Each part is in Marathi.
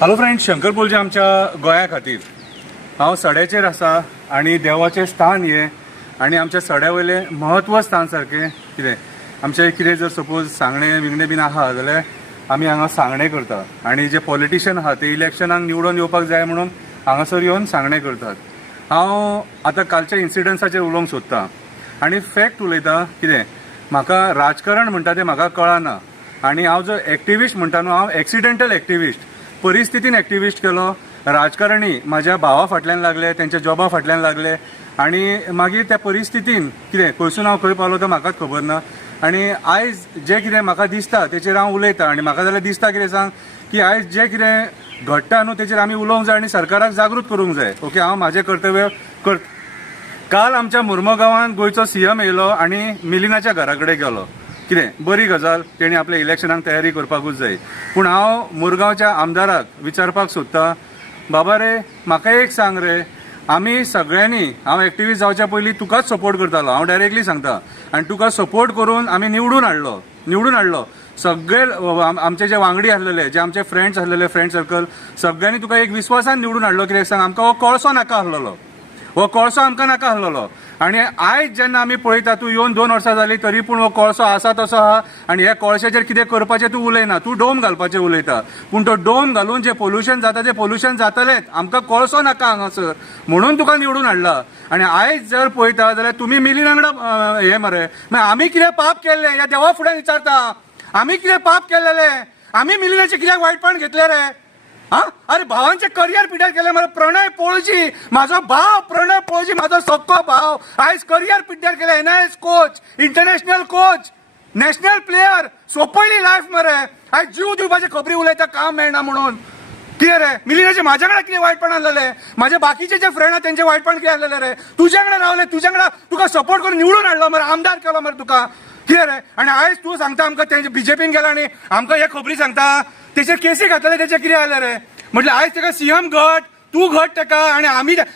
हॅलो फ्रेंड्स, शंकर पोलजे आमच्या गोंया खातीर हांव सड्याचेर आसा आनी देवाचें स्थान हे आनी आमच्या सड्या वयलें महत्व स्थान सारकें कितें आमचें कितें जर सपोज सांगणें बिंगणें बीन आहा जाल्यार आमी हांगा सांगणें करता आनी जे पॉलिटिशियन आहा ते इलेक्शनाक निवडून येवपाक जाय म्हणून हांगासर येवन सांगणें करतात. हांव आतां कालच्या इन्सिडंट्साचेर उलोवंक सोदतां आनी फॅक्ट उलयतां. कितें म्हाका राजकारण म्हणटा तें म्हाका कळना आनी हांव जो एक्टिविस्ट म्हणटा न्हू, हांव एक्सिडेंटल एक्टिविस्ट, परिस्थितीन एक्टिविस्ट केलो. राजकारणी म्हाज्या भावा फाटल्यान लागले, तेंच्या जॉबा फाटल्यान लागले आनी मागीर त्या परिस्थितीन कितें खंयसून हांव खंय पावलो तो म्हाकाच खबर ना. आनी आयज जें कितें म्हाका दिसता तेचेर हांव उलयतां आनी म्हाका जाल्यार दिसता कितें सांग की आयज जें कितें घडटा न्हू तेचेर आमी उलोवंक जाय आनी सरकाराक जागृत करूंक जाय. ओके, हांव म्हाजें कर्तव्य काल आमच्या मुर्मगांवान गांवांत गोंयचो सीएम येयलो आनी मिलिनाच्या घरा कडेन गेलो. कितें बरी गजाल, तेणी आपल्या इलेक्शनाक तयारी करपाकूच जाय. पूण हांव मुरगांवच्या आमदाराक विचारपाक सोदतां, बाबा रे म्हाका एक सांग रे, आमी सगळ्यांनी, हांव एक्टिविस्ट जावच्या पयलीं तुकाच सपोर्ट करतालो, हांव डायरेक्टली सांगता, आनी तुका सपोर्ट करून आमी निवडून हाडलो. सगळे आमचे जे वांगडी आसलेले, जे आमचे फ्रेंड्स आसलेले, फ्रेंड सर्कल, सगळ्यांनी तुका एक विश्वासान निवडून हाडलो. कित्याक सांग, आमकां हो कळसो नाका आसलेलो, हो कळसो आमकां नाका आसलेलो. आनी आयज जेन्ना आमी पळयता, तूं येवन 2 वर्सां जालीं तरी पूण हो कळसो आसा तसो आहा आनी ह्या कळशाचेर कितें करपाचें तूं उलयना, तूं डोम घालपाचें उलयता. पूण तो डोम घालून जे पोल्युशन जाता तें पोल्युशन जातलेंच. आमकां कळसो नाका हांगासर म्हणून तुका निवडून हाडला. आनी आयज जर पळयता जाल्यार तुमी मिलीना वांगडा हें मरे, आमी कितें पाप केल्लें ह्या देवा फुड्यान विचारता. आमी कितें पाप केल्लेले, आमी मिलिनाचें कित्याक वायटपण घेतलें रे? अरे भावांचे करियर पिड्यार केले मरे. प्रणय पळजी म्हाजो भाव, प्रणय पळजी म्हाजो सक्को भाव, आयज करियर पिड्यार केले. NIS coach, international coach, national player, सोंपयली लायफ मरे. आयज जीव दिवपाचे खबरी उलयता, काम मेळना म्हणून. कितें रे मिलिनाचे म्हाज्या कडेन कितें वायटपण आसलेले? म्हाजे बाकीचे जे फ्रेंड आहा तेंचे वायटपण कितें आसलेले रे? तुज्या कडेन रावले, तुज्या कडेन तुका सपोर्ट करून निवडून हाडलो मरे, आमदार केलो मरे तुका. कितें रे? आनी आयज तूं सांगता आमकां तेंचे बीजेपीन गेला आनी आमकां हे खबरी सांगता तेचेर केसी घातले, तेचे कितें जालें रे? म्हटल्यार आयज तेका सीएम घट, तूं घट तेका, आनी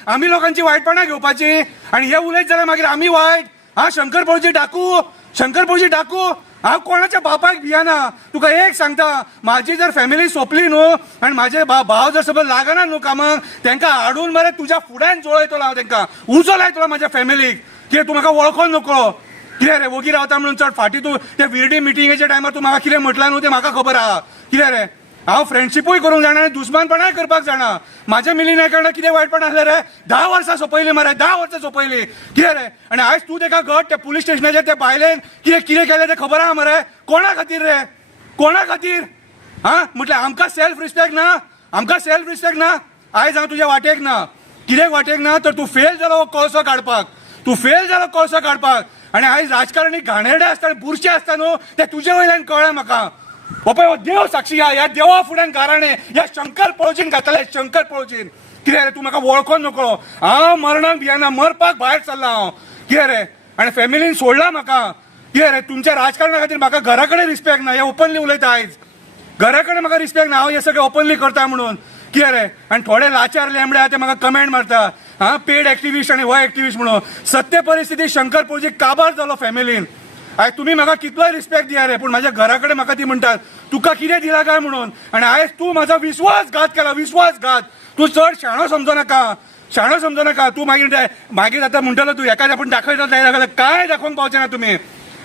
आमी लोकांची वायटपणां घेवपाची आनी हे उलयत जाल्यार मागीर आमी वायट. शंकर पळजी डाकू, हांव कोणाच्या बापायक भियेना. तुका एक सांगता, म्हाजी जर फॅमिली सोंपली न्हू आनी म्हाजे भाव जर समज लागना न्हू कामाक, तेंकां हाडून मरे तुज्या फुड्यान जोळयतलो हांव, तेंकां उजो लायतलो म्हाज्या फॅमिलीक. कितें तूं म्हाका वळखोन नकळो? कितें रे वोगी रावता म्हणून चड फाटीं तूं त्या विरडी मिटिंगेच्या टायमार तूं म्हाका कितें म्हटलां न्हू तें म्हाका खबर आहा. कितें रे, हांव फ्रेंडशिपूय करूंक जाणा आनी दुस्मानपणाय करपाक जाणा. म्हाज्या मिलिना कडल्यान कितें वायटपण आसलें रे? 10 वर्सां सोंपयली मरे, 10 वर्सां सोंपयली. कितें रे? आनी आयज तूं तेका घट त्या पुलीस स्टेशनाचेर त्या बायलेन कितें केलें तें खबर आहा मरे? कोणा खातीर रे? कोणा खातीर? म्हटल्यार आमकां सेल्फ रिस्पेक्ट ना? आयज हांव तुज्या वाटेक ना. कित्याक वाटेक ना? तर तूं फेल जालो कळसो काडपाक. आनी आयज राजकारणी घाणेरडे आसता आनी बुरशे आसता न्हू, ते तुजे वयल्यान कळ्ळें म्हाका. हो देव साक्षी ह्या देवा फुड्यान गाराणे ह्या शंकर पळजीन घातले, शंकर पळजीन. कितें रे तूं म्हाका वळखोन नकळो? हांव मरणाक भियेना, मरपाक भायर सरला हांव. कितें रे? आनी फॅमिलीन सोडला म्हाका. कितें रे तुमच्या राजकारणा खातीर म्हाका घरा कडेन रिस्पेक्ट ना, हे ओपनली उलयता. आयज घरा कडेन म्हाका रिस्पेक्ट ना, हांव हे सगळें ओपनली करता म्हणून. कितें रे? आनी थोडे लाचार लेंबडे आहा ते म्हाका कमेंट मारता, पेड एक्टिविस्ट आनी हो एक्टिविस्ट म्हणून. सत्य परिस्थिती शंकर पळजी काबार जालो फॅमिलीन. आयज तुमी म्हाका कितलोय रिस्पेक्ट दिया रे, पूण म्हाज्या घरा कडेन म्हाका ती म्हणटात तुका कितें दिला काय म्हणून. आनी आयज तूं म्हाजो विश्वासघात केला. तूं चड शाणो समजो नाका. तूं मागीर आतां म्हणटलो तूं एकाच आपूण दाखयता, काय दाखोवंक पावचे ना तुमी.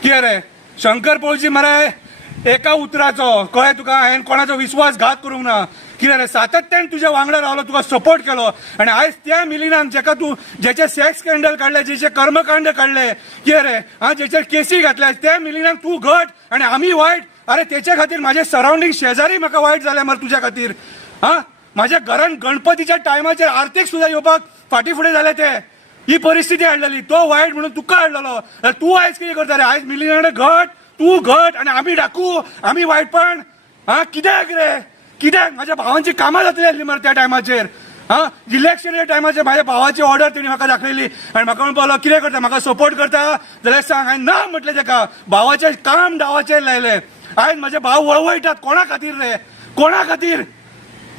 कितें रे शंकर पळजी मरे, एका उतराचो कळ्ळें तुका, हांवें कोणाचो विश्वासघात करूंक ना. कितें रे सातत्यान तुज्या वांगडा रावलो, तुका सपोर्ट केलो. आनी आयज त्या मिलिनान जेचे सेक्स स्कॅन्डल काडले, जेचे कर्मकांड काडले, कितें रे जेचेर केसी घातल्या, त्या मिलिनाक तूं घट आनी आमी वायट. अरे तेच्या खातीर म्हाजे सरावंडींग शेजारी म्हाका वायट जाले मरे तुज्या खातीर. म्हाज्या घरान गणपतीच्या टायमाचेर आरतीक सुद्दां येवपाक फाटीं फुडें जाले ते. ही परिस्थिती हाडलेली, तो वायट म्हणून तुका हाडलेलो. तूं आयज कितें करता रे? आयज मिलिना कडेन घट, तूं घट आनी आमी डाकू, आमी वायटपण. कित्याक रे? कित्याक? म्हाज्या भावांची कामां जातली आसली मरे त्या टायमाचेर. इलेक्शनाच्या टायमाचेर म्हाज्या भावाची ऑर्डर तेणी म्हाका दाखयली आनी म्हाका म्हणपाक लागलो कितें करता, म्हाका सपोर्ट करता जाल्यार सांग. हांवें ना म्हटलें तेका. भावाचें काम डावाचेर लायलें. आयज म्हाजे भाव वळवयटात. कोणा खातीर रे? कोणा खातीर?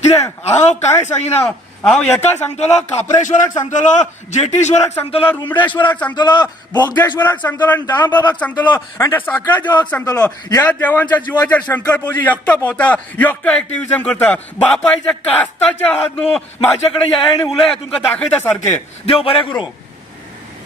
कितें हांव कांय सांगिना. हांव हेका सांगतलो, काप्रेश्वराक सांगतलो, जेटीश्वराक सांगतलो, रुमडेश्वराक सांगतलो, बोगदेश्वराक सांगतलो आणि दामबाबाक सांगतलो आणि त्या सगळ्या देवाक सांगतलो. ह्या देवांच्या जीवाचेर शंकर पौजी एकटो भोंवता, एकटो एक्टिव्हिजम करता. बापायचे कास्ताचे आहात न्हू, माझ्या कडेन या आनी उलया, तुमकां दाखयता सारखे. देव बरें करूं.